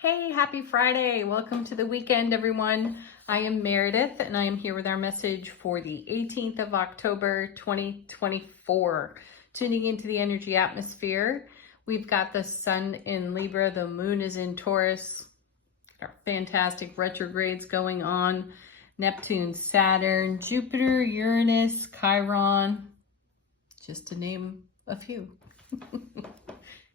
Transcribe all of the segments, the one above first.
Hey, happy Friday. Welcome to the weekend, everyone. I am Meredith, and I am here with our message for the 18th of October, 2024. Tuning into the energy atmosphere. We've got the sun in Libra, the moon is in Taurus. Our fantastic retrogrades going on. Neptune, Saturn, Jupiter, Uranus, Chiron, just to name a few.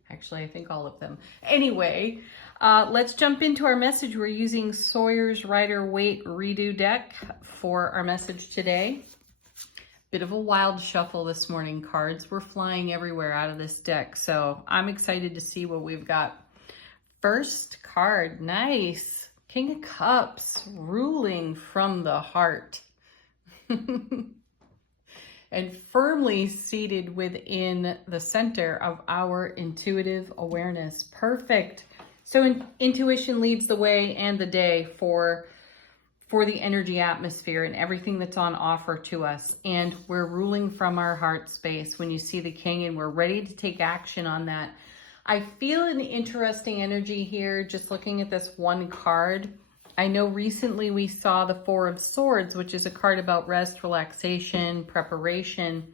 Actually, I think all of them. Anyway, let's jump into our message. We're using Sawyer's Rider-Waite Redo deck for our message today. Bit of a wild shuffle this morning. Cards were flying everywhere out of this deck, so I'm excited to see what we've got. First card, nice. King of Cups, ruling from the heart. And firmly seated within the center of our intuitive awareness. Perfect. So intuition leads the way and the day for the energy atmosphere and everything that's on offer to us. And we're ruling from our heart space when you see the king, and we're ready to take action on that. I feel an interesting energy here just looking at this one card. I know recently we saw the Four of Swords, which is a card about rest, relaxation, preparation.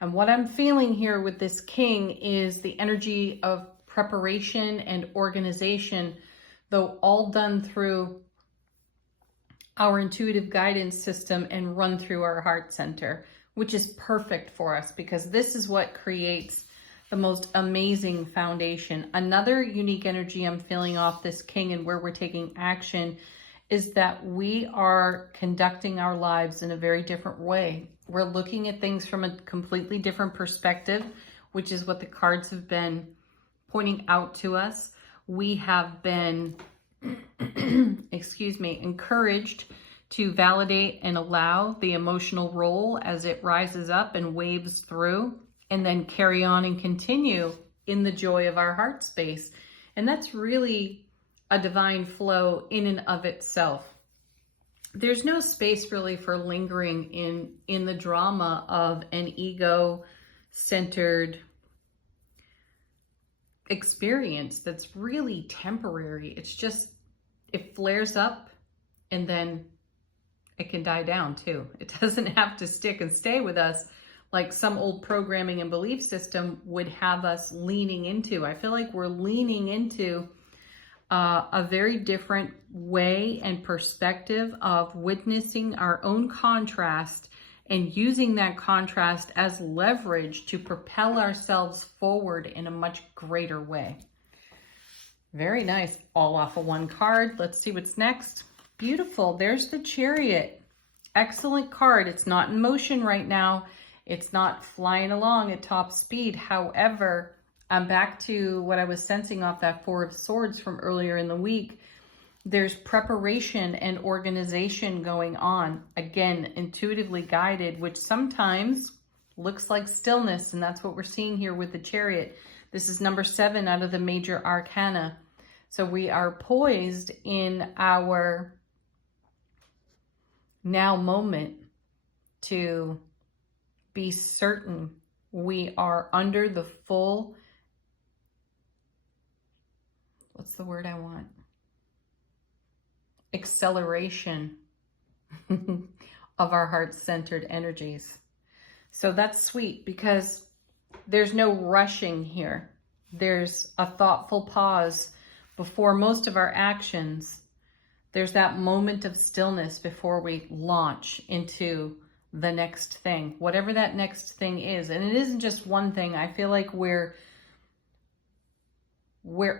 And what I'm feeling here with this king is the energy of preparation and organization, though all done through our intuitive guidance system and run through our heart center, which is perfect for us because this is what creates the most amazing foundation. Another unique energy I'm feeling off this king and where we're taking action is that we are conducting our lives in a very different way. We're looking at things from a completely different perspective, which is what the cards have been pointing out to us. We have been, encouraged to validate and allow the emotional roll as it rises up and waves through, and then carry on and continue in the joy of our heart space. And that's really a divine flow in and of itself. There's no space really for lingering in the drama of an ego-centered experience that's really temporary. It's just, it flares up and then it can die down too. It doesn't have to stick and stay with us like some old programming and belief system would have us leaning into. I feel like we're leaning into a very different way and perspective of witnessing our own contrast and using that contrast as leverage to propel ourselves forward in a much greater way. Very nice. All off of one card. Let's see what's next. Beautiful. There's the Chariot. Excellent card. It's not in motion right now. It's not flying along at top speed. However, I'm back to what I was sensing off that Four of Swords from earlier in the week. There's preparation and organization going on. Again, intuitively guided, which sometimes looks like stillness. And that's what we're seeing here with the Chariot. This is number 7 out of the major arcana. So we are poised in our now moment to be certain we are under the full, what's the word I want? Acceleration of our heart-centered energies. So that's sweet because there's no rushing here. There's a thoughtful pause before most of our actions. There's that moment of stillness before we launch into the next thing, whatever that next thing is. And it isn't just one thing. I feel like we're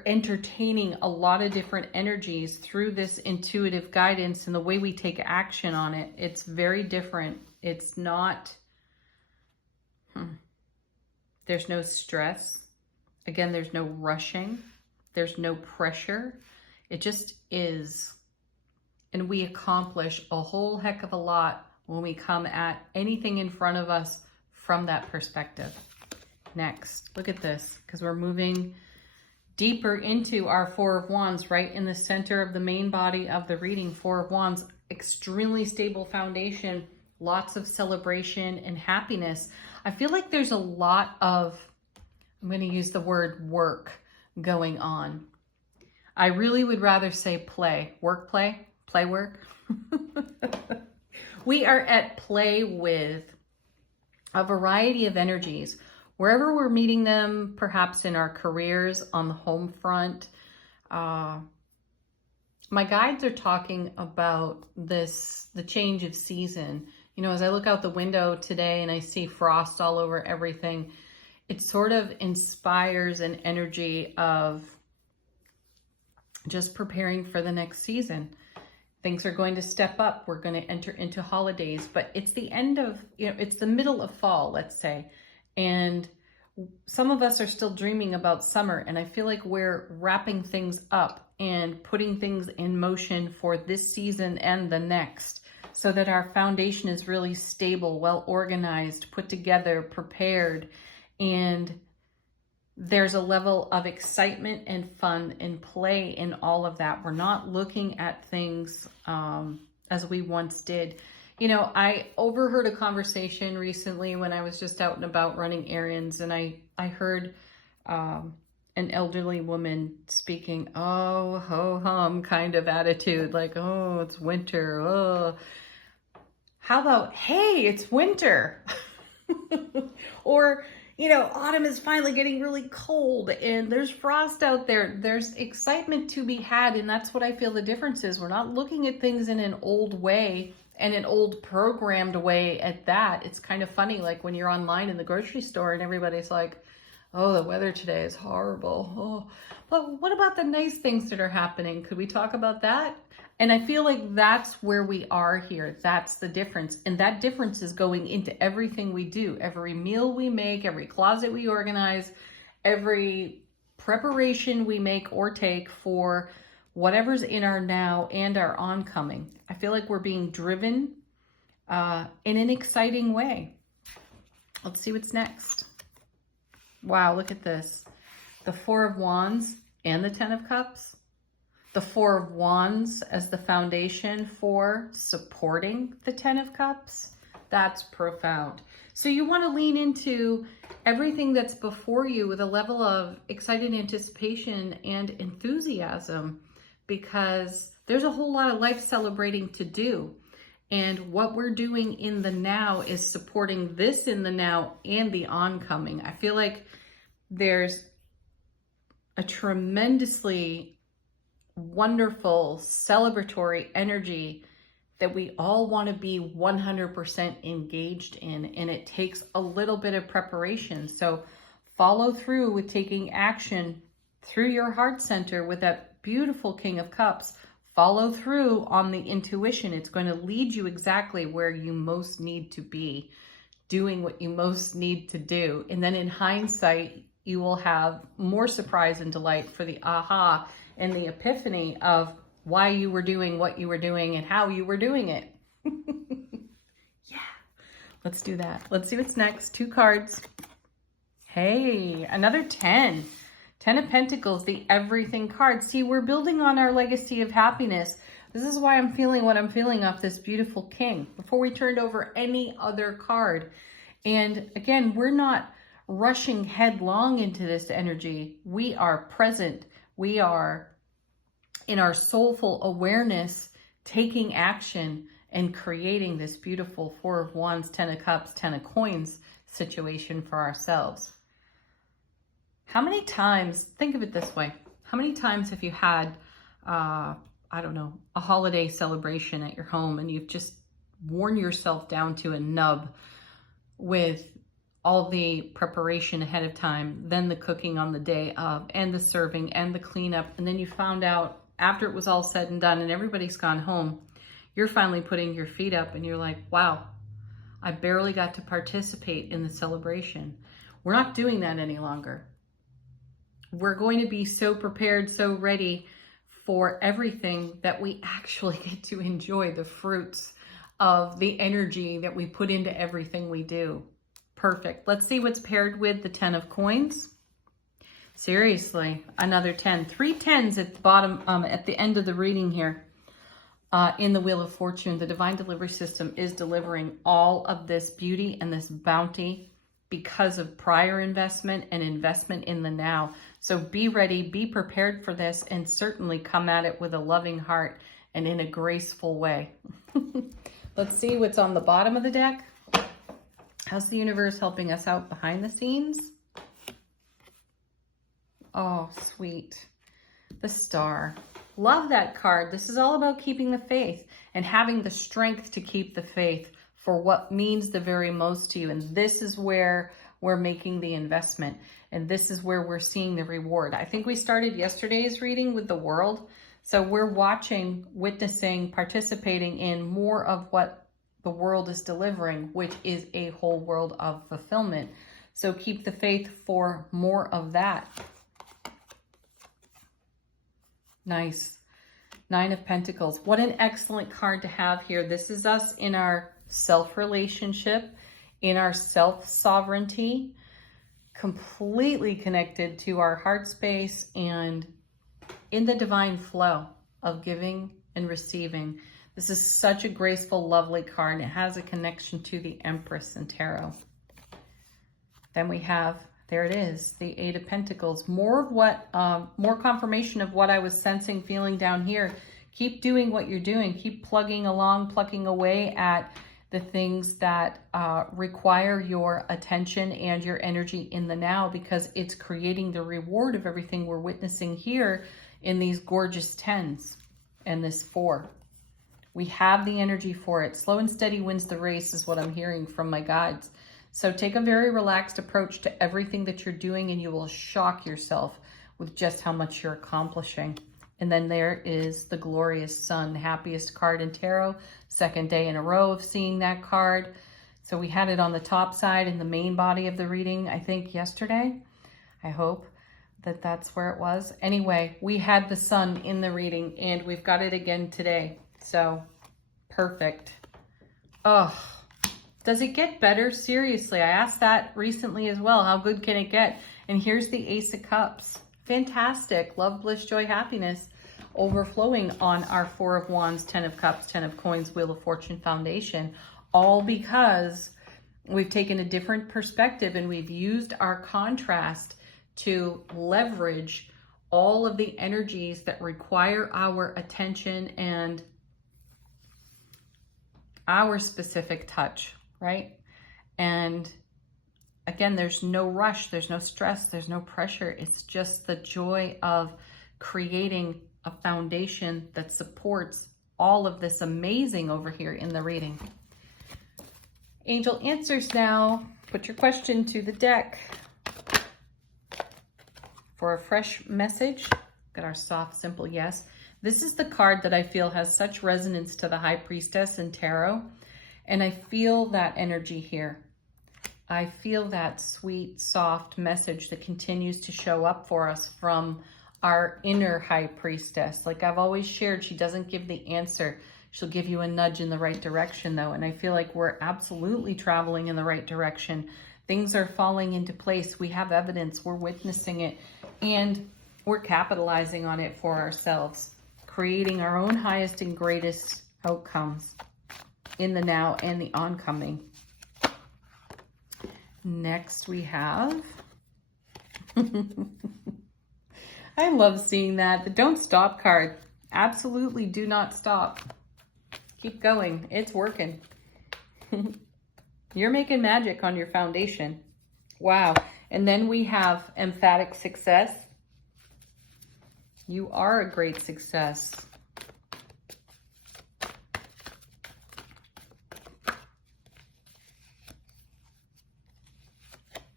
entertaining a lot of different energies through this intuitive guidance, and the way we take action on it, it's very different. It's not, there's no stress. Again, there's no rushing. There's no pressure. It just is. And we accomplish a whole heck of a lot when we come at anything in front of us from that perspective. Next, look at this, because we're moving deeper into our Four of Wands, right in the center of the main body of the reading. Four of Wands, extremely stable foundation, lots of celebration and happiness. I feel like there's a lot of, I'm going to use the word work going on. I really would rather say play. Work, play, play, work. We are at play with a variety of energies. Wherever we're meeting them, perhaps in our careers, on the home front. My guides are talking about the change of season. You know, as I look out the window today and I see frost all over everything, it sort of inspires an energy of just preparing for the next season. Things are going to step up. We're going to enter into holidays, but it's the end of, it's the middle of fall, let's say. And some of us are still dreaming about summer. And I feel like we're wrapping things up and putting things in motion for this season and the next, so that our foundation is really stable, well organized, put together, prepared. And there's a level of excitement and fun and play in all of that. We're not looking at things as we once did. You know, I overheard a conversation recently when I was just out and about running errands, and I heard an elderly woman speaking, oh, ho hum kind of attitude, like, oh, it's winter. Oh, how about, hey, it's winter? Or, you know, autumn is finally getting really cold and there's frost out there. There's excitement to be had. And that's what I feel the difference is. We're not looking at things in an old way and an old programmed way at that. It's kind of funny, like when you're online in the grocery store and everybody's like, oh, the weather today is horrible. Oh, but what about the nice things that are happening? Could we talk about that? And I feel like that's where we are here. That's the difference. And that difference is going into everything we do. Every meal we make, every closet we organize, every preparation we make or take for whatever's in our now and our oncoming. I feel like we're being driven in an exciting way. Let's see what's next. Wow, look at this. The Four of Wands and the Ten of Cups. The Four of Wands as the foundation for supporting the Ten of Cups. That's profound. So you want to lean into everything that's before you with a level of excited anticipation and enthusiasm, because there's a whole lot of life celebrating to do. And what we're doing in the now is supporting this in the now and the oncoming. I feel like there's a tremendously wonderful celebratory energy that we all want to be 100% engaged in, and it takes a little bit of preparation. So follow through with taking action through your heart center with that beautiful King of Cups. Follow through on the intuition. It's going to lead you exactly where you most need to be, doing what you most need to do. And then in hindsight, you will have more surprise and delight for the aha and the epiphany of why you were doing what you were doing and how you were doing it. Yeah, let's do that. Let's see what's next. 2 cards. Hey, another 10. 10 of Pentacles, the everything card. See, we're building on our legacy of happiness. This is why I'm feeling what I'm feeling off this beautiful king before we turned over any other card. And again, we're not rushing headlong into this energy. We are present. We are in our soulful awareness, taking action and creating this beautiful Four of Wands, 10 of Cups, 10 of Coins situation for ourselves. How many times, think of it this way, how many times have you had, I don't know, a holiday celebration at your home and you've just worn yourself down to a nub with all the preparation ahead of time, then the cooking on the day of, and the serving and the cleanup. And then you found out after it was all said and done and everybody's gone home, you're finally putting your feet up and you're like, wow, I barely got to participate in the celebration. We're not doing that any longer. We're going to be so prepared, so ready for everything that we actually get to enjoy the fruits of the energy that we put into everything we do. Perfect. Let's see what's paired with the 10 of Coins. Seriously, another 10. 3 10s at the bottom, at the end of the reading here. In the Wheel of Fortune, the Divine Delivery System is delivering all of this beauty and this bounty because of prior investment and investment in the now. So be ready, be prepared for this, and certainly come at it with a loving heart and in a graceful way. Let's see what's on the bottom of the deck. How's the universe helping us out behind the scenes? Oh, sweet. The Star. Love that card. This is all about keeping the faith and having the strength to keep the faith for what means the very most to you. And this is where we're making the investment. And this is where we're seeing the reward. I think we started yesterday's reading with the world. So we're watching, witnessing, participating in more of what the world is delivering, which is a whole world of fulfillment. So keep the faith for more of that. Nice. 9 of Pentacles. What an excellent card to have here. This is us in our self-relationship, in our self-sovereignty, completely connected to our heart space and in the divine flow of giving and receiving. This is such a graceful, lovely card. It has a connection to the Empress in Tarot. Then we have, there it is, the 8 of Pentacles. More of what, more confirmation of what I was sensing, feeling down here. Keep doing what you're doing. Keep plugging along, plucking away at the things that require your attention and your energy in the now, because it's creating the reward of everything we're witnessing here in these gorgeous 10s and this 4. We have the energy for it. Slow and steady wins the race is what I'm hearing from my guides. So take a very relaxed approach to everything that you're doing and you will shock yourself with just how much you're accomplishing. And then there is the glorious Sun, happiest card in tarot. Second day in a row of seeing that card. So we had it on the top side in the main body of the reading, I think yesterday. I hope that that's where it was. Anyway, we had the Sun in the reading and we've got it again today. So perfect. Oh, does it get better? Seriously, I asked that recently as well. How good can it get? And here's the Ace of Cups. Fantastic. Love, bliss, joy, happiness overflowing on our 4 of Wands, 10 of Cups, 10 of Coins, Wheel of Fortune foundation. All because we've taken a different perspective and we've used our contrast to leverage all of the energies that require our attention and our specific touch, right? And again, there's no rush, there's no stress, there's no pressure. It's just the joy of creating a foundation that supports all of this amazing over here in the reading. Angel answers now. Put your question to the deck for a fresh message. Got our soft, simple yes. This is the card that I feel has such resonance to the High Priestess in Tarot. And I feel that energy here. I feel that sweet, soft message that continues to show up for us from our inner High Priestess. Like I've always shared, she doesn't give the answer. She'll give you a nudge in the right direction though. And I feel like we're absolutely traveling in the right direction. Things are falling into place. We have evidence, we're witnessing it, and we're capitalizing on it for ourselves, creating our own highest and greatest outcomes in the now and the oncoming. Next we have, I love seeing that, the Don't Stop card. Absolutely do not stop. Keep going, it's working. You're making magic on your foundation. Wow. And then we have emphatic success. You are a great success.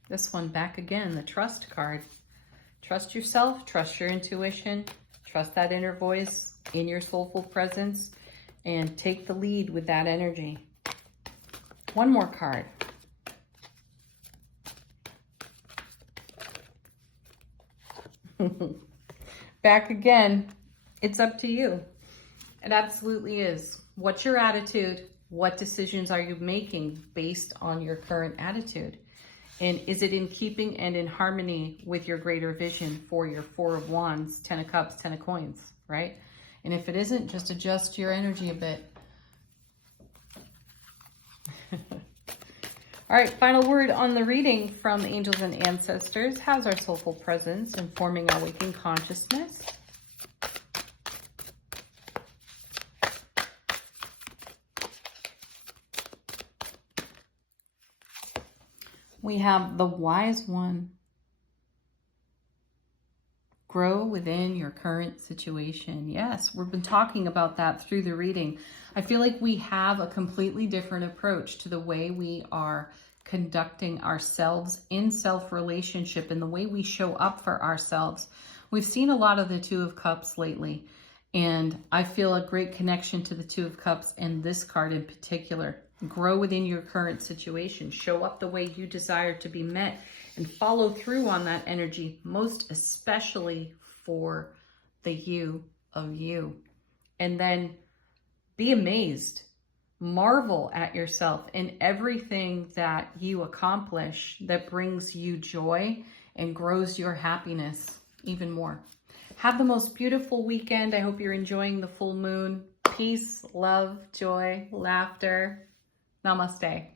This one back again, the Trust card. Trust yourself, trust your intuition, trust that inner voice in your soulful presence, and take the lead with that energy. One more card. Back again, it's up to you. It absolutely is. What's your attitude? What decisions are you making based on your current attitude? And is it in keeping and in harmony with your greater vision for your 4 of Wands, 10 of Cups, 10 of Coins, right? And if it isn't, just adjust your energy a bit. All right, final word on the reading from angels and ancestors. How's our soulful presence informing our waking consciousness? We have the wise one. Grow within your current situation. Yes, we've been talking about that through the reading. I feel like we have a completely different approach to the way we are conducting ourselves in self-relationship and the way we show up for ourselves. We've seen a lot of the Two of Cups lately, and I feel a great connection to the Two of Cups and this card in particular. Grow within your current situation. Show up the way you desire to be met and follow through on that energy, most especially for the you of you. And then be amazed. Marvel at yourself in everything that you accomplish that brings you joy and grows your happiness even more. Have the most beautiful weekend. I hope you're enjoying the full moon. Peace, love, joy, laughter. Namaste.